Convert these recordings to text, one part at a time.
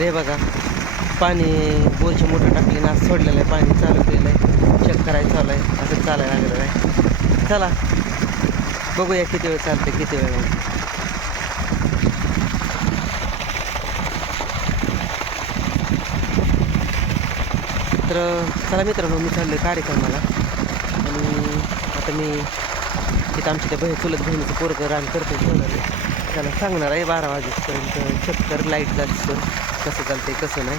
हे बघा पाणी बोरची मोटर टाकली ना सोडलेलं आहे, पाणी चालू केलेलं आहे, चेक करायचं चालू आहे, असं चालायला लागलेलं आहे. चला बघूया किती वेळ चालते किती वेळ नाही. तर चला मित्रांनो, मी चाललो आहे कार्यक्रमाला आणि आता मी तिथं आमच्या त्या चुलत बहिणीचं पोरगं रान करते ठेवणार. त्याला सांगणार आहे 12 वाजेपर्यंत चेक कर, लाईट जास्त कर, कसं चालतंय कसं नाही.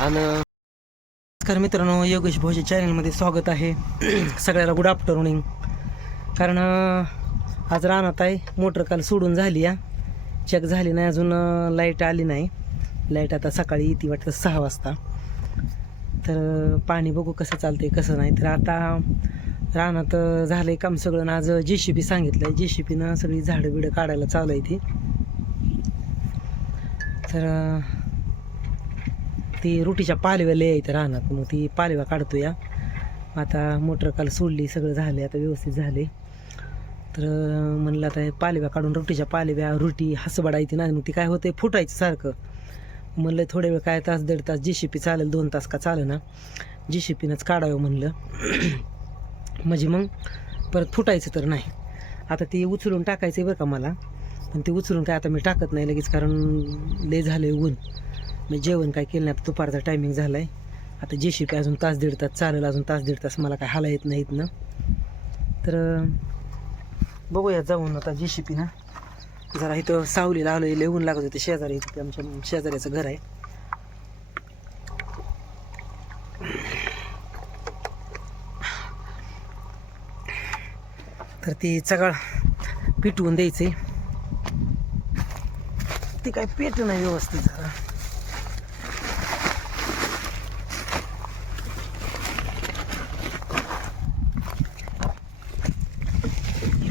आणि नमस्कार मित्रांनो, योगेश भोजे चॅनलमध्ये स्वागत आहे. सगळ्याला गुड आफ्टरनून. कारण आज रानात आहे, मोटर काल सोडून झाली या, चेक झाली नाही अजून, लाईट आली नाही. लाईट आता सकाळी येते वाटतं 6 वाजता. तर पाणी बघू कसं चालतंय कसं नाही. तर आता रानात झालं आहे काम सगळं. आज JCB सांगितलं आहे, JCBनं सगळी झाडं बिडं काढायला चालू आहे ती. तर ती रुटीच्या पालव्या लय आहेत रानात, मग ती पालव्या काढतो या. आता मोटर काल सोडली, सगळं झालं आता व्यवस्थित झाले. तर म्हणलं आता पालव्या काढून रुटीच्या पालव्या, रुटी हसबडायची ना, मग ती काय होते फुटायचं सारखं. म्हणलं थोड्या वेळ काय तास 1.5 तास JCB चालेल, 2 तास का चालेल ना, JCBनंच काढावं म्हणलं. म्हणजे मग परत फुटायचं तर नाही. आता ती उचलून टाकायचं आहे बरं का मला, पण ते उचलून काय आता मी टाकत नाही लगेच, कारण लय झालं आहे ऊन. मी जेवण काय केलं नाही, आता दुपारचा टायमिंग झाला आहे. आता JCB अजून तास 1.5 तास चालेल, अजून तास 1.5 तास मला काय हाला येत नाहीत ना. तर बघूया जाऊन आता JCB ना. जरा इथं सावली लावलं, लय ऊन लागत होते शेजारी, इथं आमच्या शेजाऱ्याचं घर आहे. तर ती चगाळ पिटवून द्यायचे, ती काय पेट नाही व्यवस्थित. जरा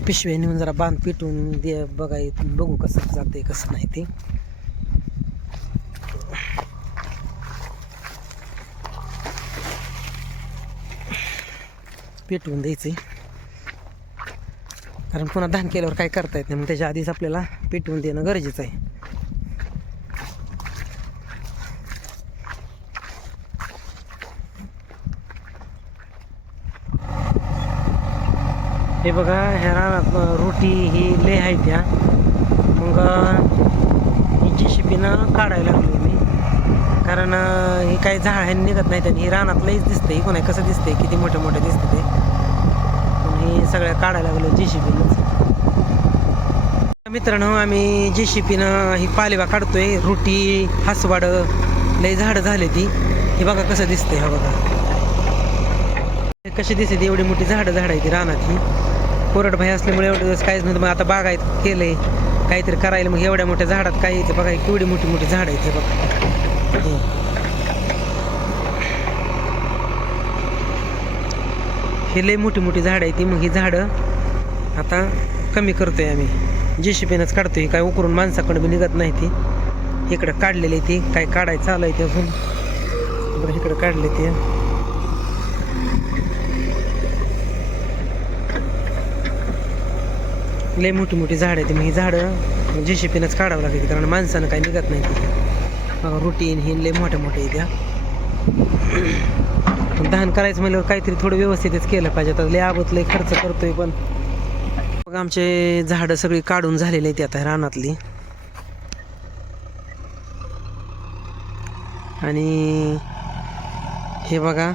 पिशव्या नेऊन जरा बांध पिटवून दे, बघू कसं जाते कसं नाही ते. पेटवून द्यायचे, कारण पुन्हा धान केल्यावर काय करता येत नाही, मग त्याच्या आधीच आपल्याला पेटवून देणं गरजेचं आहे. हे बघा ह्या रानात रोटी ही लय आहे त्या, मग ही JCBनं काढायला लागलो मी, कारण हे काही झाड हे निघत नाहीत आणि हे रानात लईच दिसतंय. कोणा कसं दिसतंय, किती मोठे मोठे दिसते ते, हे सगळ्या काढायला लागलो JCBनं. मित्रांनो, आम्ही JCBनं ही पालेवा काढतोय, रोटी हसवाड लय झाडं झाले ती. हे बघा कसं दिसतंय, हा बघा कशी दिसते, एवढी मोठी झाडं आहे ती रानात. ही कोरड भाई असल्यामुळे एवढं दिवस काहीच नव्हतं, मग आता बागायत केलंय काहीतरी करायला, मग एवढ्या मोठ्या झाडात काय येते बघा, केवढी मोठी मोठी झाडं आहेत. हे बघा हे लय मोठी मोठी झाडं आहे ती. मग ही झाडं आता कमी करतोय आम्ही, JCBनंच काढतोय. काय उकरून माणसाकडे बी निघत नाही ती. इकडं काढलेली ती, काय काढायचं चालू आहे ते अजून. बरं इकडं काढले ते, लय मोठी मोठी झाड आहे ती. मग ही झाडं JCBनंच काढावं लागते, कारण माणसानं काही निघत नाही ती. रुटीन ही लय मोठ्या मोठ्या त्या. धान करायचं म्हणल्यावर काहीतरी थोडं व्यवस्थितच केलं पाहिजे. आता लय आबत लय खर्च करतोय, पण बघा आमचे झाडं सगळी काढून झालेली आहेत आता रानातली. आणि हे बघा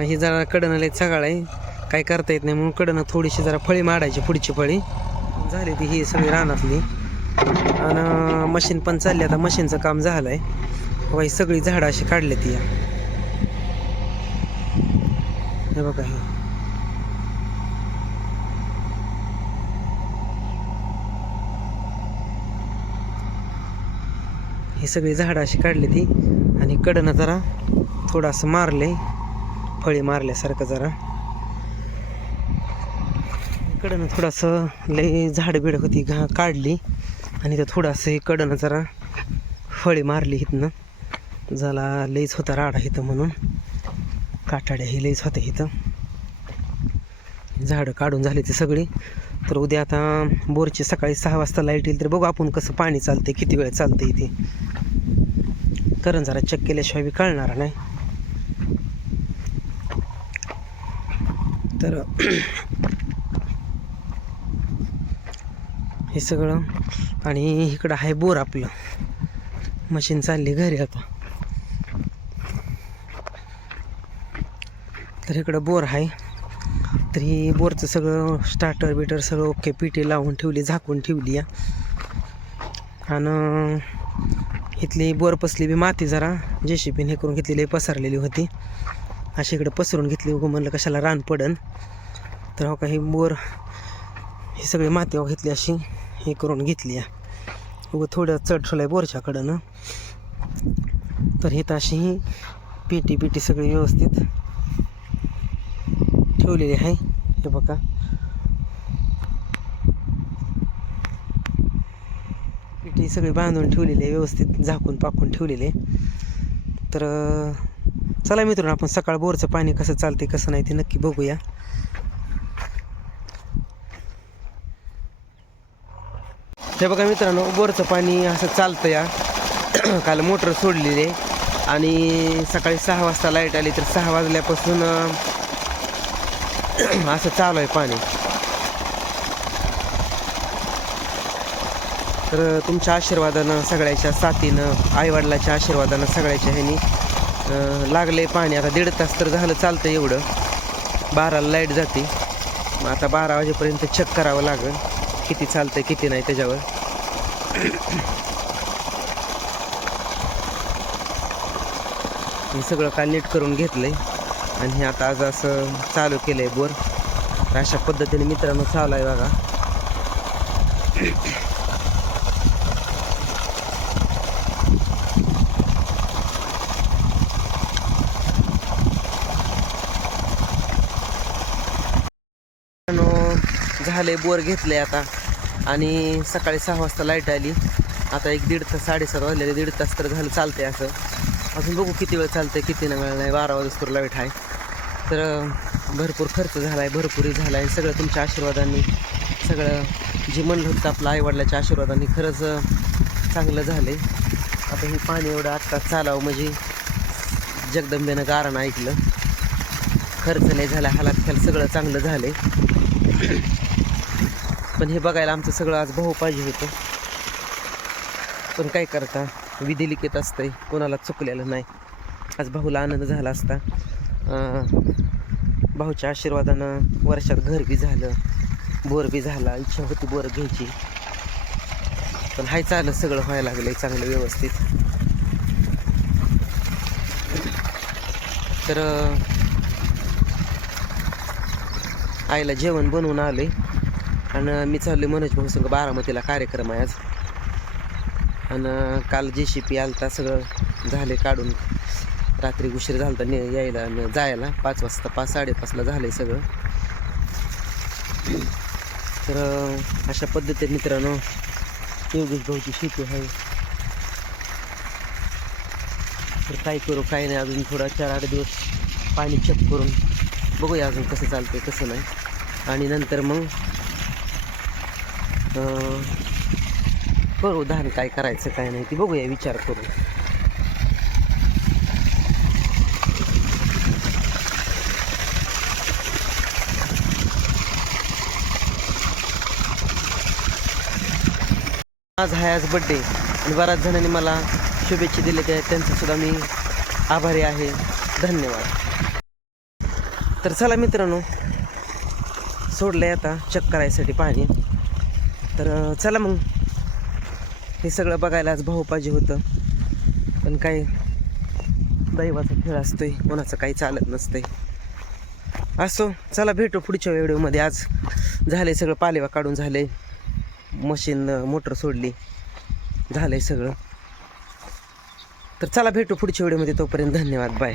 हे जरा कडनं लय चगाळ आहे, काय करता येत नाही, म्हणून कडनं थोडीशी जरा फळी मारायची, पुढची फळी झाली ती ही सगळी रानातली. आणि मशीन पण चालली, आता मशीनचं काम झालं आहे. ही सगळी झाडं अशी काढली ती. हे बघा ही सगळी झाडं अशी काढली ती. आणि कडनं जरा थोडंसं मारले, फळी मारल्यासारखं जरा कडनं थोडंसं लई झाड बिड होती काढली, आणि ते थोडंसं कडनं जरा फळी मारली. इथनं झाला लईच होता राडा इथं, म्हणून काटाड्या ही लईच होत्या इथं. झाडं काढून झाली ती सगळी. तर उद्या आता बोरची सकाळी 6 वाजता लाईट येईल, तर बघू आपण कसं पाणी चालते, किती वेळ चालते इथे. कारण जरा चेक केल्याशिवाय बी कळणार नाही. तर हे सगळं, आणि इकडं आहे बोर. आपलं मशीन चालली घरी आता. तर इकडं बोर आहे. तर ही बोरचं सगळं स्टार्टर बिटर सगळं ओके, पिटी लावून ठेवली, झाकून ठेवली आहे. आणि इथली बोर पसली बी माती जरा JCBने हे करून घेतलेली, पसरलेली होती. अशी इकडं पसरून घेतली, उगं म्हणलं कशाला रान पडन. तर हो का, ही बोर ही सगळी माती घेतली, अशी हे करून घेतली आहे. उगं थोडं चढ आहे बोरच्याकडं. तर ही अशी ही पिटी सगळी व्यवस्थित ठेवलेली आहे. हे बघा, पिटी सगळी बांधून ठेवलेली आहे, व्यवस्थित झाकून पाकून ठेवलेली आहे. तर चला मित्रांनो, आपण सकाळ बोरचं पाणी कसं चालते कसं नाही ते नक्की बघूया. हे बघा मित्रांनो, बोरचं पाणी असं चालतं या. काल मोटर सोडलेली आहे आणि सकाळी 6 वाजता लाईट आली, तर 6 वाजल्यापासून असं चालू आहे पाणी. तर तुमच्या आशीर्वादानं, सगळ्याच्या साथीनं, आईवडिलाच्या आशीर्वादानं, सगळ्याच्या ह्यानी लागले पाणी. आता 1.5 तास तर झालं चालतं एवढं. 12ला लाईट जाते. मग आता 12 वाजेपर्यंत चेक करावं लागेल किती चालतंय किती नाही त्याच्यावर. हे सगळं काल नीट करून घेतलंय आणि हे आता आज असं चालू केलंय बोर. अशा पद्धतीने मित्रांनो चालू आहे बघा. झाले बोर घेतले आता, आणि सकाळी 6 वाजता लाईट आली. आता एक 1.5 तास, 7:30 वाजले, 1.5 तास तर झालं चालते असं. अजून बघू किती वेळ चालतंय किती नाही. 12 वाजता लाईट आहे. तर भरपूर खर्च झाला आहे, भरपूरही झाला आहे. सगळं तुमच्या आशीर्वादांनी, सगळं जे म्हणलं होतं आपलं आईवडिलाच्या आशीर्वादांनी खरंच चांगलं झालं आहे. आता हे पाणी एवढं आत्ता चालावं म्हणजे जगदंबेनं गारणं ऐकलं. खर्च नाही झाला, हालात खेळ सगळं चांगलं झालं आहे. पण हे बघायला आमचं सगळं आज भाऊ पाहिजे होतं. पण काय करता, विधी लिखित असतंय, कोणाला चुकलेलं नाही. आज भाऊला आनंद झाला असता. भाऊच्या आशीर्वादानं वर्षात घर बी झालं, बोर बी झाला. इच्छा होती बोर घ्यायची, पण हाय चाललं, सगळं व्हायला लागलं आहे चांगलं व्यवस्थित. तर आईला जेवण बनवून आले आणि मी चालले मनोज भाऊ संग बारामतीला, कार्यक्रम आहे आज. आणि काल JCB आलता, सगळं झाले काढून. रात्री उशीर झाला तर यायला आणि जायला 5 वाजता, 5-5:30ला झालं आहे सगळं. तर अशा पद्धतीने मित्रांनो योगेश भाऊची शेती आहे. तर काय करू काय नाही, अजून थोडा 4-8 दिवस पाणी चेक करून बघूया अजून कसं चालतंय कसं नाही. आणि नंतर मग करू धान, काय करायचं काय नाही ती बघूया, विचार करू. आज आहे, आज बड्डे, आणि बऱ्याच जणांनी मला शुभेच्छा दिल्या, त्यांचं सुद्धा मी आभारी आहे. धन्यवाद. तर चला मित्रांनो, सोडलंय आता चेक करायसाठी पाणी. तर चला मग, हे सगळं बघायला आज भाऊ पाहिजे होतं, पण काय दैवाचा खेळ असतोय, कोणाचं काही चालत नसतंय. असो, चला भेटू पुढच्या व्हिडिओमध्ये. आज झालंय सगळं, पालेवा काढून झाले, मशीन मोटर सोडली, झालंय सगळं. तर चला भेटू पुढच्या व्हिडिओमध्ये. तोपर्यंत धन्यवाद, बाय.